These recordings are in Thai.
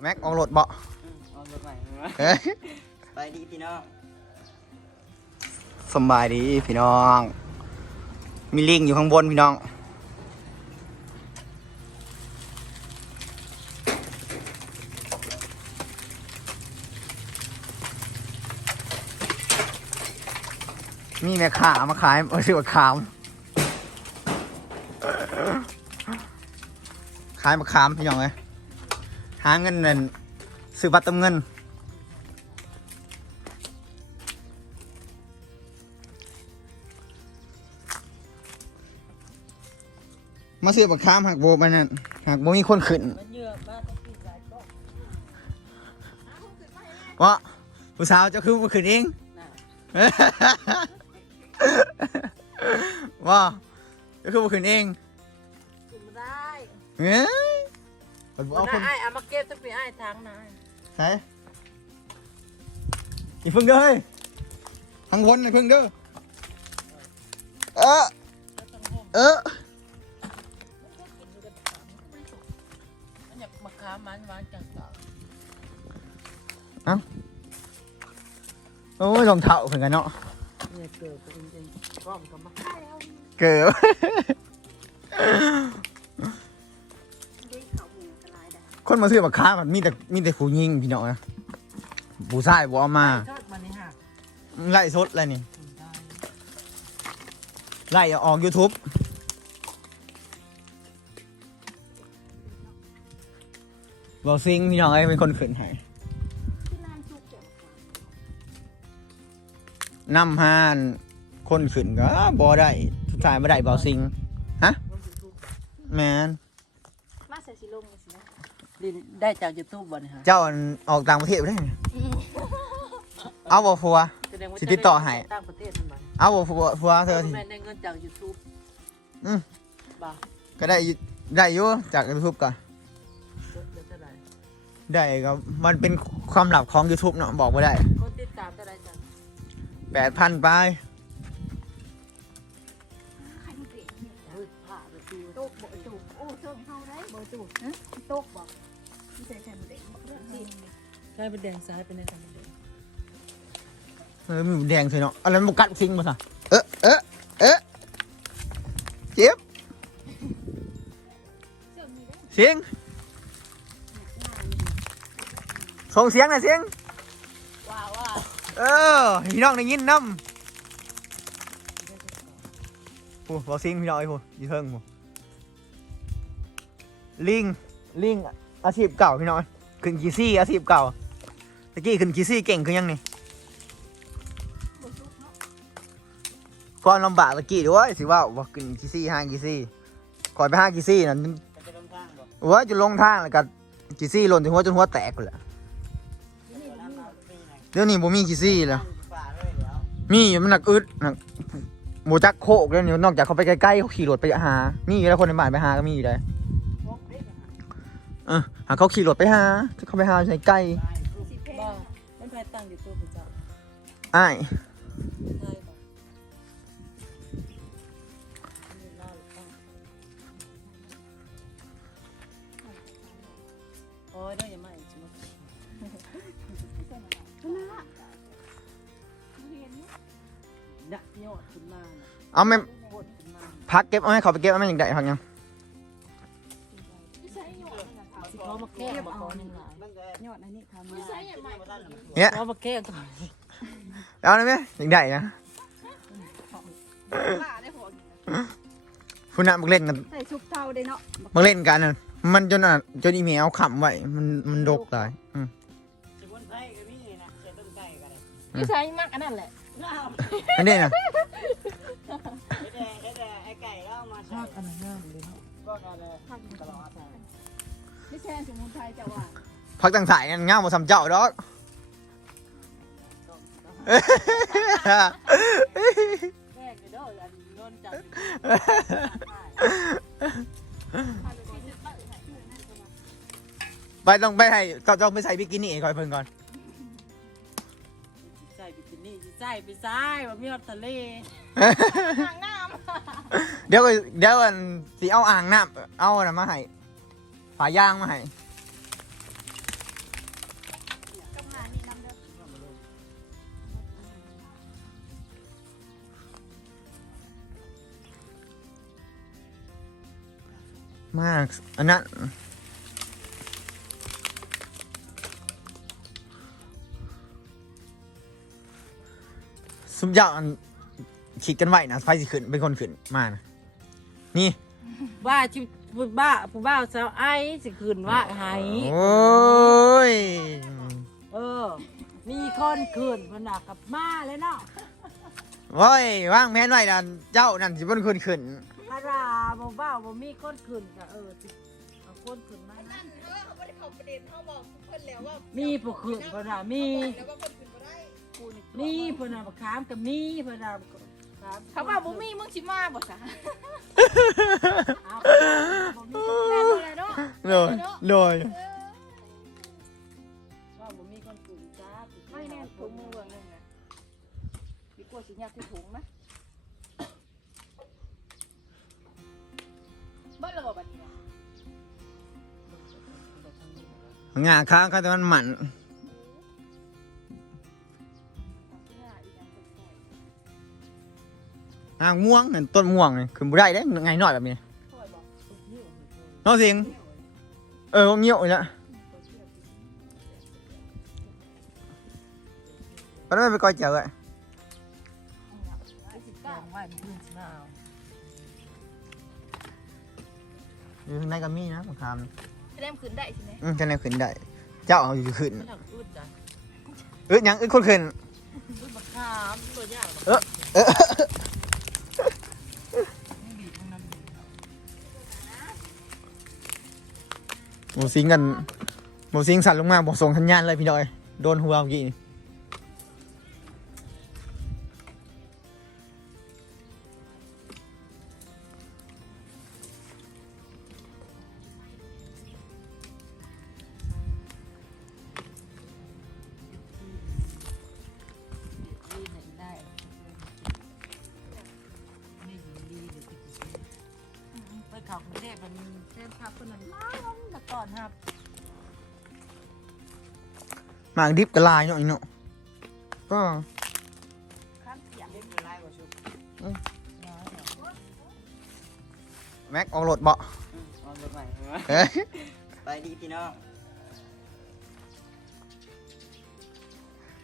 แม็กออกรถเบาะเอารถใหม่เอ้ยไปดีพี่น้องสำบายดีพี่น้อง มีลิงอยู่ข้างบนพี่น้อง มีแม่ขามาขายเออซื้อมาขาม ขายมะขามพี่น้องเลยหาเงินเงินซื้อบัตรเติมเงินมาซื้อมะขามหักโบไปนั่นหักโบมีคนขึ้นมันเยอะมากต้องกินหลายกล้องวะผู้สาวเจะคือมาขึ้นเองน่ะว่าเจะคือมาขึ้นเองกินไม่ได้ เฮ้ยเอาคน ไอ้เอามาเก็บต้องไปไอ้ทางนายใช่อีกพึ่งเด้อเฮ้ยทางคนไอ้พึ่งเด้อเออเออมันอยากมาค้ามันหวานจังต่อโอ้ยรองเท้าเหมือนกันเนาะเนี่ยเกิดตัวเองๆกล้องก็มาเกิดค มาซื้อมะขามันมีแต่มีแต่ผู้หญิงพี่น้องนะผู้ชายบ่เอามาทอดมันนี่หักไล่สดอะไรนี่กินได้ไล่ออก YouTube บอกซิงพี่น้องไอ้ยเป็นคนขืนให้นำฮานคนขืนก็บอได้ทุกทายไม่ได้บอกซิง ฮะ แมน มาใส่สิลงสินะ ดิ นได้จากยูทูบบ่เนี่ยฮะเจ้าอันออกต่างประเทศไปได้ไงเอาบอกฟัว แสดงว่าสิติดต่อให้ ต่างประเทศนั่นบ่เอาบอกฟัวฟัวเธอทีแม่ได้เงินจากยูทูบอืมบ่ก็ได้อยู่ได้อยู่จาก YouTube ก่อนเดือนเท่าไหร่ได้ก็มันเป็นความลับของ YouTube เนาะบอกไม่ได้คนติดตามเท่าไหร่จ้ะแปดพันไปใครดูเปลี่ยนเนี่ยเฮ้ยผ่าไปดูโตกบ่จูโอ้เทิงเฮาได้บ่จูฮะโตกบ่ ใช่เป็นแดงซ้ายเป็นในทางแดงเออมีหมูแดงใช่เนาะอันนั้นบุกัดซิงมาสิเอ๊ะเอ๊ะเอ๊ะเจ็บเสียงส่งเสียงหน่อยเสียงว้าวว้าเออพี่น้องได้ยินน้ำโอ้บอกซิงพี่น้องไอ้พวกยี่เทิงพวกลิงลิงอาชีพเก่าพี่น้องขึ้นกีซี่อาชีพเก่า ตะกี้ขึ้นกีซี่เก่งขึ้นยังนี่บ่ซุกเนาะก่อนลำบากตะกี้ด้วยสิว่าว่าขึ้นกีซี่ห้างกีซี่ก่อนไปห้างกีซี่นั่นจะไปลงทางบ่โอ้ยจะลงทางแล้วก็กีซี่หล่นถึงหัวจนหัวแตกเลยนี่บ่มีเดี๋ยวนี้บ่มีกีซี่แล้วฝ่าเลยแล้วมีอยู่มันหนักอึดหนักโมจักโคกแล้วนี่นอกจากเขาไปใกล้ๆเขาขี่รถไปหา มีอยู่แล้วคนในบ้านไปหาก็มีอยู่เลยเอะเอหาเขาขี่รถไปหาเขาไปหาใส่ใกล้ มันไปตั้งยูทูบจ้ะอ้ายใช่บ่นี่น่าหรือเปล่าโอ้ยเดี๋ยวอย่ามาอีกสิมานะเห็นดักยอดขึ้นมาน่ะเอาไม่โคตรขึ้นมา พักเก็บเอาให้เขาไปเก็บเอาไม่อย่างใดพักยัง ดนะค่ะสิเขามาแก้มาก่อนหนึ่งหลายหยอดอันนี้ทำไม่ใช่ใหม่เนี่ยเขามาแก้ก่อนเอาได้ไหมอย่างใดนะป้าได้พอคุณน่ะมาเล่นกันใส่ชุบเทาได้เนาะมาเล่นกันน่ะมันจนอะจนอีเมลขำไว้มันมันดกตายอืมสมุนไพรก็มีนะใส่ต้นไก่ก็ได้ไม่ใช่มากอันนั้นแหละอันนี้นะเฮ็ดแต่เฮ็ดแต่ไอ้ไก่แล้วเอามาใส่ ไรตลอดไม่ใช่สมุนไพรจะว่าพักต่างสายกันง่ามมาทำเจ้าดอก แม่ก็เด้ออันนนจับไปต้องไปให้ต้องต้องไปใส่บิกินี่ให้คอยเพิ่งก่อนใส่บิกินี่ใส่ไปซ้ายว่ามีฮอดทะเลทางน้เดี๋ยวก็เดี๋ยวอันสิเอาอ่างน้ำเอาอันนั้นมาให้ ผาย่างมาให้กับงานนี่นำเด้อมาก อันนั้นสุมเจ้าอันคิดกันไว้นะไฟสิขึ้นเป็นคนขึ้นมานะนี่ ว่าชิ ผู้บ้าผู้บ้าสาวไอ้สิคืนว่าไห้โอ้ย เออ มีคนคืนเพนนักกับมาเลยเนาะโอ้ยว่างแม่นไว้นะเจ้านั่นสิเป็นคนขึ้นพาราบ่บ้าบ่มีคนคืนก็เออสิเอาคนคืนมานะเออเขาบ่ได้เข้าประเด็นเขาบอกเพิ่นแล้วว่ามีผู้คืนเพนน่ะมีแล้วว่าเพิ่นขึ้นบ่ได้ มีเพนน่ะบักขามกับมีเพนน่ะบักขาม เขาว่าบ่มีมึงสิมาบ่ซะเอาบ่มีแม่นบ่ได้เนาะเลยเลยว่าบ่มีคนคืนจ้าไม่แน่นถุงมือเบิ่งนึงนะดีกว่าสิยากที่ถุงนะเบิ่แล้วบ่บัดนี้งาค้างเขาแต่มันหมัน งาม่วงนั่นต้นม่วงนี่ขึ้นบ่ได้เด้ไงหน่อยแบบนี้ซอยบ่น้องสิงเออเงี้ยวอีกแล้วก็ได้ไป หมูสิงกันหมูสิงสั่นลงมาบอกส่งสัญญาณเลยพี่น้อย โดนหัวเมื่อกี้ เขากรุงเทพมันเส้นพับคนนั้นล้างมาก่อนครับหมากดิบกระลายเนาะอีเนาะก็ข้ามเสียงเล่นเป็นไรบ่ชุบแม็กออกรถเบาะอืมเอารถใหม่มาเอ้ยไปดีพี่น้อง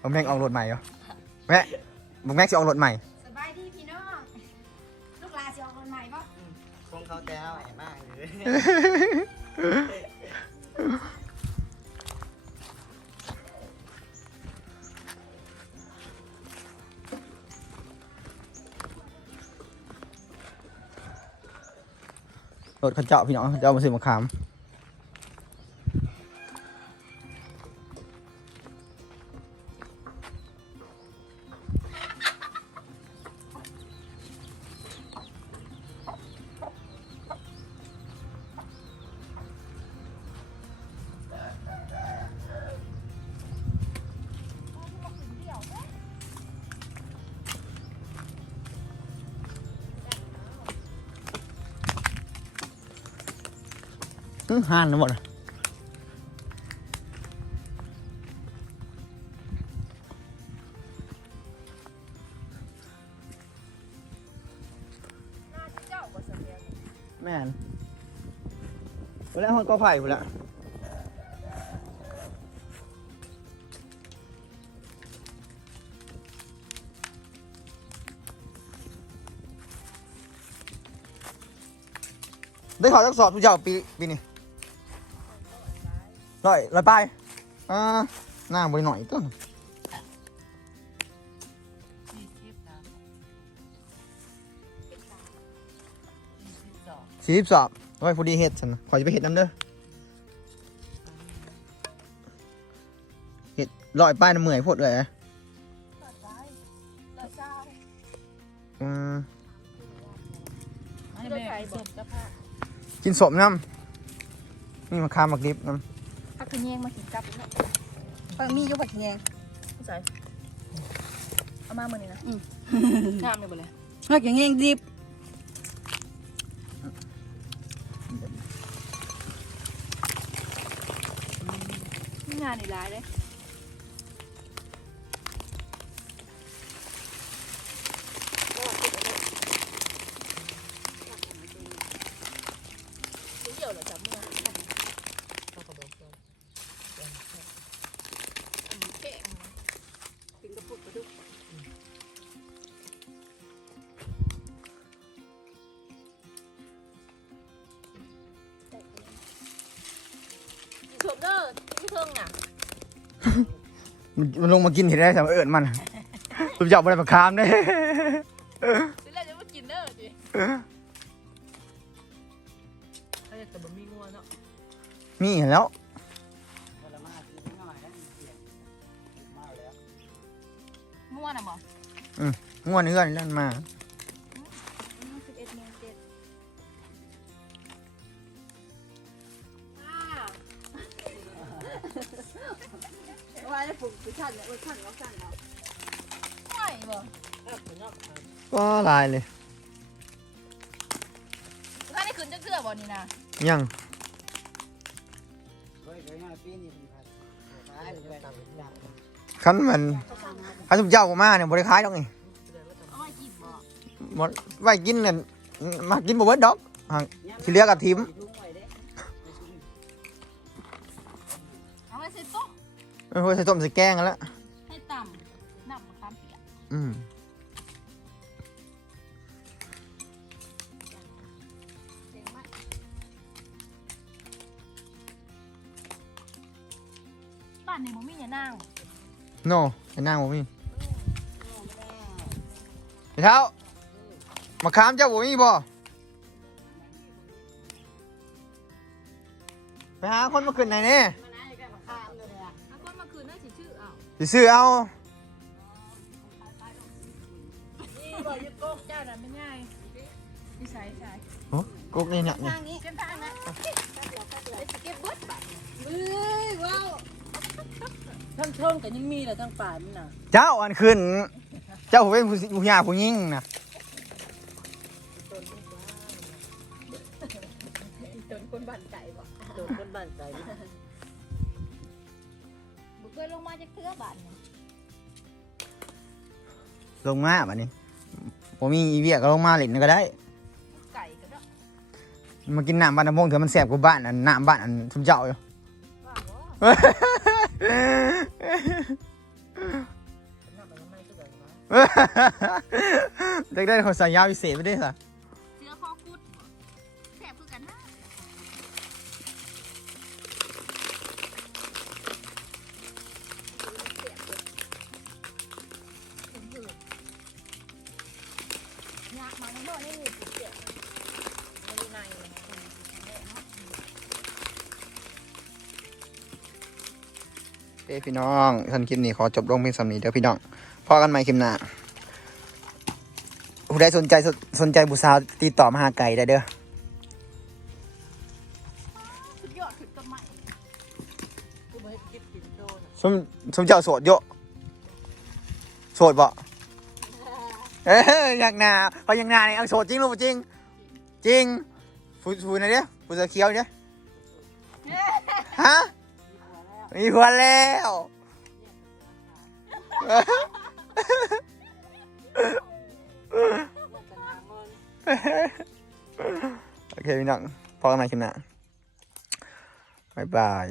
ผมแม็กออกรถใหม่เหรอแม่ผมแม็กจะออกรถใหม่สบายดีพี่น้องลูกหลานสิเอาคนใหม่ บ่คงเขาแต่เอาใหม่มากเลยรถเขาเจาะพี่น้องเขาเจาะมาซื้อมะขาม ห่านหมดแม่นไปแล้วห้องก็ไผ่ไปแล้วได้ขอทักสอบทุกเจ้างปีปีนี้ ร้อยร้อยไปอ่าหน้าบริหน่อยต้นสี่สิบนะสี่สิบสองสี่สิบสอบไว้พอดีเฮ็ดฉันนะขอจะไปเฮ็ดน้ำเด้อเฮ็ดร้อยป้ายน้ำเมื่อยโพดเลยเปิดได้เปิดเช้าอืมให้แม่ผสมกับผ้ากินสมน้ำนี่มะขามมักดิบน้ พักขะแยงมากินกับอีกแล้มีอยู่ผักขะแยงใส่เอามาเมื่อนี้นะงามเลยบ่เลยผักขะแยงดิบงานนี่ร้ายเลย พิ่งน่ะมันมันลงมากินเห็นได้แต่ว่าเอิญมันผมจะเอาไปประคามได้สิแล้วจะมากินเด้อจิเขาจะแต่บ่มีงัวเนาะมีเห็นแล้วพลมากินหน่อยแล้วเปลี่ยนมาแล้วม่วนอะบ่ง่วนเอื้อนนั่นมา ว่าจะปลุกผู้ชันเนี่ยผู้ชันเขาชันเนาะไม่บ่เออเนาะก็ลายเลยถ้าได้ขึ้นจะเกลือบ่นี่นะยังเฮ้ยเฮ้ยมาปีนี้เป็นพันตายเลยดังคันมันคันสุเจ้ากูมาเนี่ยบริคายดอกนี่เอาไว้กินบ่หมดไว้กินเนี่ยมากินบ่เบิดดอกห่างที่เหลือกับทีม เออใส่ต้มใส่แกงกันแล้วให้ต่ำน้ำมะขามเปียกอืมเจ๋งมากบ้านนี้บ่มีอย่านางโน่ไอ้นางบ่มีไอ้เท้ามาค้ามเจ้าบ่มีบ่ไปหาคนมาขึ้นไหนเนี่ย สิซื้อเอานี่บ่ยึดโกกเจ้าน่ะไม่ง่ายนิสัยใช่โอ้กุ๊กนี่เนี่ยนี่ทางนี้เส้นทางนะเก็บเบิดบัดเฮ้ยว้าวทั้งเทิงก็ยังมีแหละทั้งป่ามันน่ะ เจ้าอันขึ้น เจ้าผมเป็นผู้ผู้หญิงผู้หญิงนะ ลงมาแบบนี้ผมมีอีเวียก็ลงมาเล่นก็ได้ไก่ก็ได้มากินน้ำบ้านน้ำมงเถอะมันแสบกว่าบ้านอันน้ำบ้านอันชุมเจ้าอยู่ว่าบ่น้ำมันไม่คือแบบว่าเด็กได้เขาใส่ยาวิเศษไปด้วยสิเยากมาทั้งหมดนี่มีเสียงมันมีในเลยเอ้พี่น้องท่านคลิปนี้ขอจบลงเพียงสำนี้เด้อพี่น้องพอกันใหม่คลิปหน้าผู้ใดสนใจสนสนใจบุษาวติดต่อมาหาไก่ได้เด้อสุดยอดถึงต้นไม้คือบ่ให้เก็บกินโดนสมสมเจ้าโสดเยอะโสดบ่ เอ้ยอยากหนาพออย่ากหนาเนี่ยเอาโสดจริงหรือเปล่าจริง จริงฟูฟูนะเด้อฟูเสือเขียวเด้อฮะมีผัวแล้วโอเคพี่น้องพอกันใหม่คลิปหน้าบ๊ายบาย